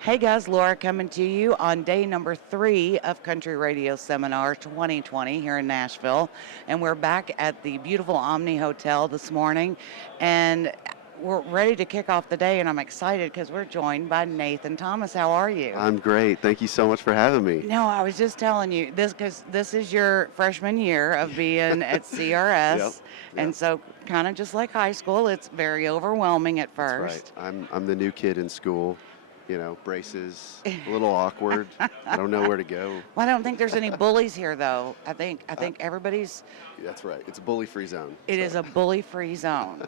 Hey guys, Laura coming to you on day number 3 of Country Radio Seminar 2020 here in Nashville. And we're back at the beautiful Omni Hotel this morning. And we're ready to kick off the day. And I'm excited because we're joined by Nathan Thomas. How are you? I'm great. Thank you so much for having me. No, I was just telling you this because this is your freshman year of being at Yep. CRS. And Yep. so, kind of just like high school, it's very overwhelming at That's right. first. I'm the new kid in school. Braces, a little awkward. I don't know where to go. Well, I don't think there's any bullies here, though. I think I Uh, think everybody's. that's right. It's a bully-free zone. It is So a bully-free zone,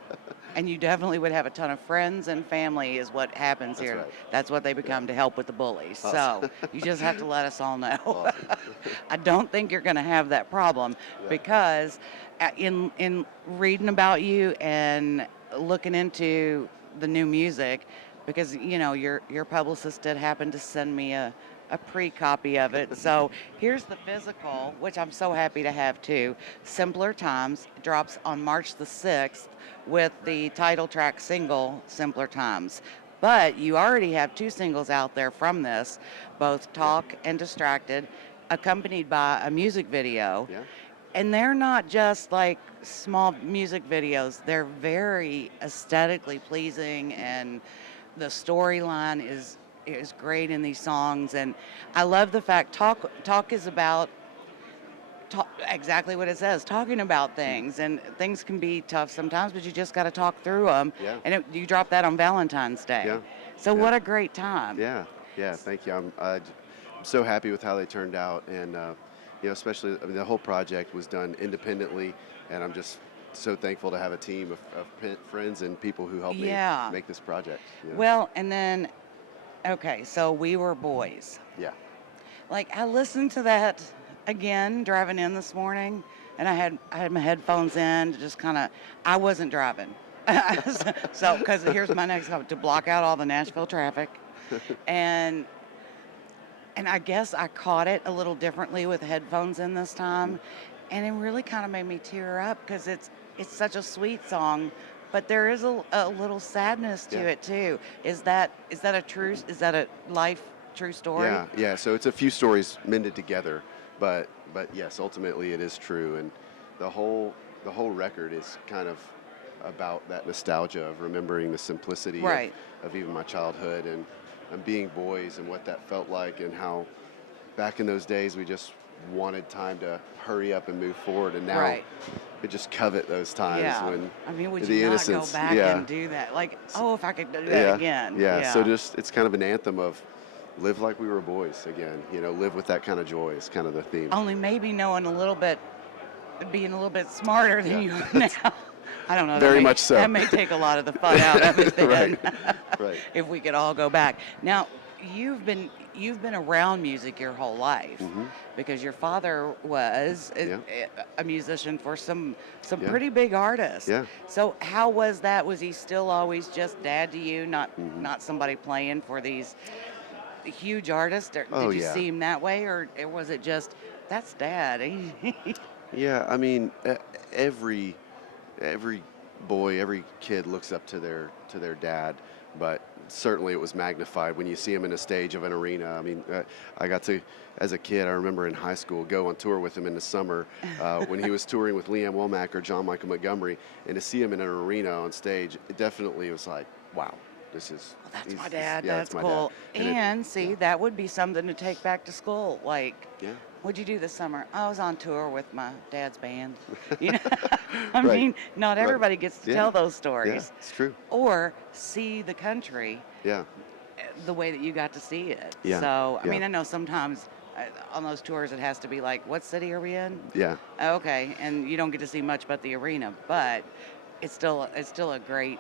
and you definitely would have a ton of friends and family. Is what happens that's here. right. That's what they Yeah. become to help with the bullies. Awesome. So you just have to let us all know. Awesome. I don't think you're going to have that problem Yeah. because in reading about you and looking into the new music, because your publicist did happen to send me a pre-copy of it. So here's the physical, which I'm so happy to have too. Simpler Times drops on March the 6th with the title track single Simpler Times. But you already have 2 singles out there from this, both Yeah. Talk and Distracted, accompanied by a music video. Yeah. And they're not just like small music videos. They're very aesthetically pleasing, and the storyline is great in these songs. And I love the fact talk is about exactly what it says, talking about things, and things can be tough sometimes, but you just got to talk through them. Yeah. And you dropped that on Valentine's Day. Yeah. So Yeah. what a great time. Yeah. Yeah. Thank you. I'm so happy with how they turned out, and especially the whole project was done independently, and I'm just so thankful to have a team of friends and people who helped me Yeah. make this project. Well, and then okay, so We Were Boys. Yeah. Like I listened to that again driving in this morning, and I had my headphones in to just kind of. I wasn't driving, so because here's my next comment to block out all the Nashville traffic, and I guess I caught it a little differently with headphones in this time, and it really kind of made me tear up because it's such a sweet song. But there is a little sadness to Yeah. it too. Is that a life true story? Yeah, yeah. So it's a few stories mended together, but yes, ultimately it is true, and the whole record is kind of about that nostalgia of remembering the simplicity Right. of even my childhood and being boys and what that felt like, and how back in those days we just wanted time to hurry up and move forward, and now Right. we just covet those times Yeah. when I mean, would the you not innocence. go back Yeah, and do that? Like, oh, if I could do that yeah, again. yeah. So Yeah. just it's kind of an anthem of live like we were boys again. Live with that kind of joy is kind of the theme. Only maybe knowing a little bit, being a little bit smarter than Yeah. you are now. I don't know. that Very may- much so. That may take a lot of the fun out of it then. Right, right. If we could all go back. Now, you've been around music your whole life Hmm. because your father was Yeah. a musician for some Yeah. pretty big artists. Yeah. So how was that? Was he still always just dad to you, not Hmm. not somebody playing for these huge artists? Or Oh did you yeah. see him that way, or was it just that's dad? Yeah. I mean, every boy, every kid looks up to their dad, but certainly it was magnified when you see him in a stage of an arena. I mean, I got to, as a kid, I remember in high school, go on tour with him in the summer when he was touring with Leanne Womack or John Michael Montgomery, and to see him in an arena on stage, it definitely was like, wow, this is. Well, that's he's- my dad. Yeah, That's my cool. dad. And see, that would be something to take back to school. Like, Yeah. what'd you do this summer? I was on tour with my dad's band. You know, I Right. mean, not Right. everybody gets to Yeah. tell those Yeah, stories it's true. or see the country Yeah. the way that you got to see it. Yeah. So, I Yeah. mean, I know sometimes on those tours it has to be like, what city are we in? Yeah. Okay, and you don't get to see much but the arena, but it's still a great.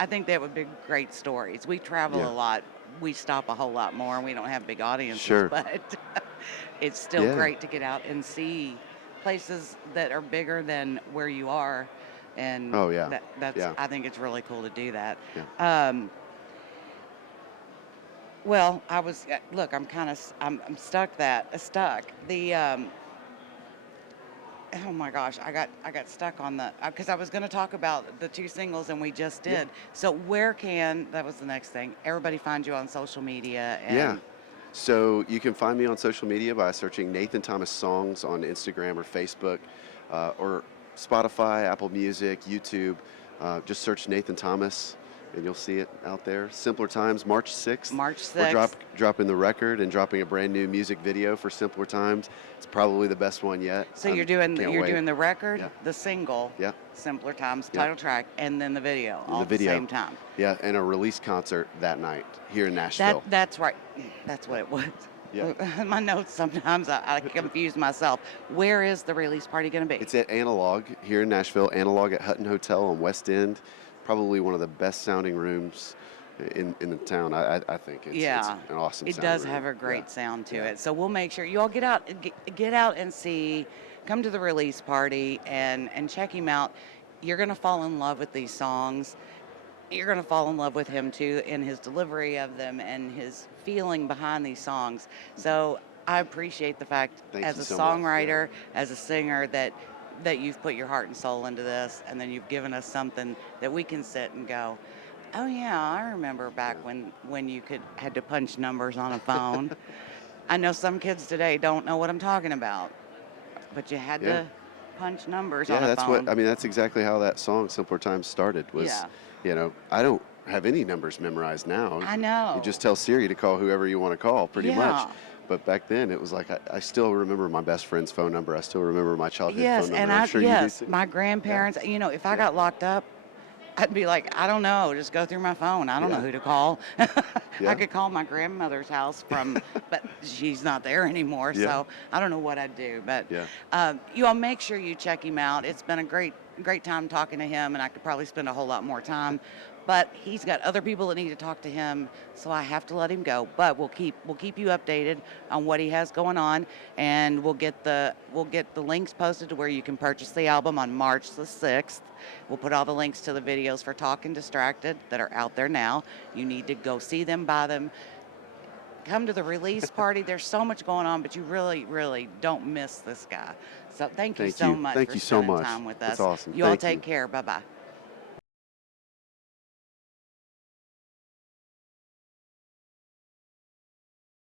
I think that would be great stories. We travel Yeah. a lot. We stop a whole lot more, and we don't have big audiences. Sure. But it's still Yeah. great to get out and see places that are bigger than where you are, and Oh yeah. that's. Yeah. I think it's really cool to do that. Yeah. Well, I was look. I'm kind of I'm stuck. The oh my gosh, I got stuck on the because I was going to talk about the two singles and we just Yeah. did. So where can that was the next thing. Everybody find you on social media Yeah. and So you can find me on social media by searching Nathan Thomas Songs on Instagram or Facebook, or Spotify, Apple Music, YouTube. Just search Nathan Thomas and you'll see it out there. Simpler Times, March 6th. March We're 6th. dropping the record and dropping a brand new music video for Simpler Times. It's probably the best one yet. So you're Can't wait. doing the record, Yeah. the single, Yeah. Simpler Times Yeah. title track, and then the video And all the at the video. same time. Yeah, and a release concert that night here in Nashville. That's right. That's what it was. Yeah. My notes sometimes I confuse myself. Where is the release party going to be? It's at Analog here in Nashville. Analog at Hutton Hotel on West End. Probably one of the best sounding rooms in the town. I think it's an awesome. It sound does room. have a great Yeah. sound to Yeah. it. So we'll make sure you all get out and see, come to the release party and check him out. You're gonna fall in love with these songs. You're gonna fall in love with him too in his delivery of them and his feeling behind these songs. So I appreciate the fact Thank as you a so much. songwriter, as a singer that you've put your heart and soul into this, and then you've given us something that we can sit and go, oh yeah, I remember back when you had to punch numbers on a phone. I know some kids today don't know what I'm talking about, but you had Yeah. to punch numbers Yeah, on a that's phone. what I mean. That's exactly how that song "Simpler Times" started. Was Yeah. I don't have any numbers memorized now. I know. You just tell Siri to call whoever you want to call, pretty much. Yeah. But back then, it was like I still remember my best friend's phone number. I still remember my childhood Yes, phone number. and I'm sure you do too. my grandparents. You know, if I Yeah. got locked up, I'd be like, I don't know, just go through my phone. I don't know Yeah. who to call. Yeah. I could call my grandmother's house but she's not there anymore, Yeah. so I don't know what I'd do. But Yeah. you all make sure you check him out. It's been a great time talking to him, and I could probably spend a whole lot more time. But he's got other people that need to talk to him, so I have to let him go. But we'll keep you updated on what he has going on, and we'll get the links posted to where you can purchase the album on March the 6th. We'll put all the links to the videos for Talking Distracted that are out there now. You need to go see them, buy them. Come to the release party. There's so much going on, but you really, really don't miss this guy. So thank you Thank so you. much Thank for you so spending much. time with us. That's awesome. You all Thank take you. care. Bye-bye.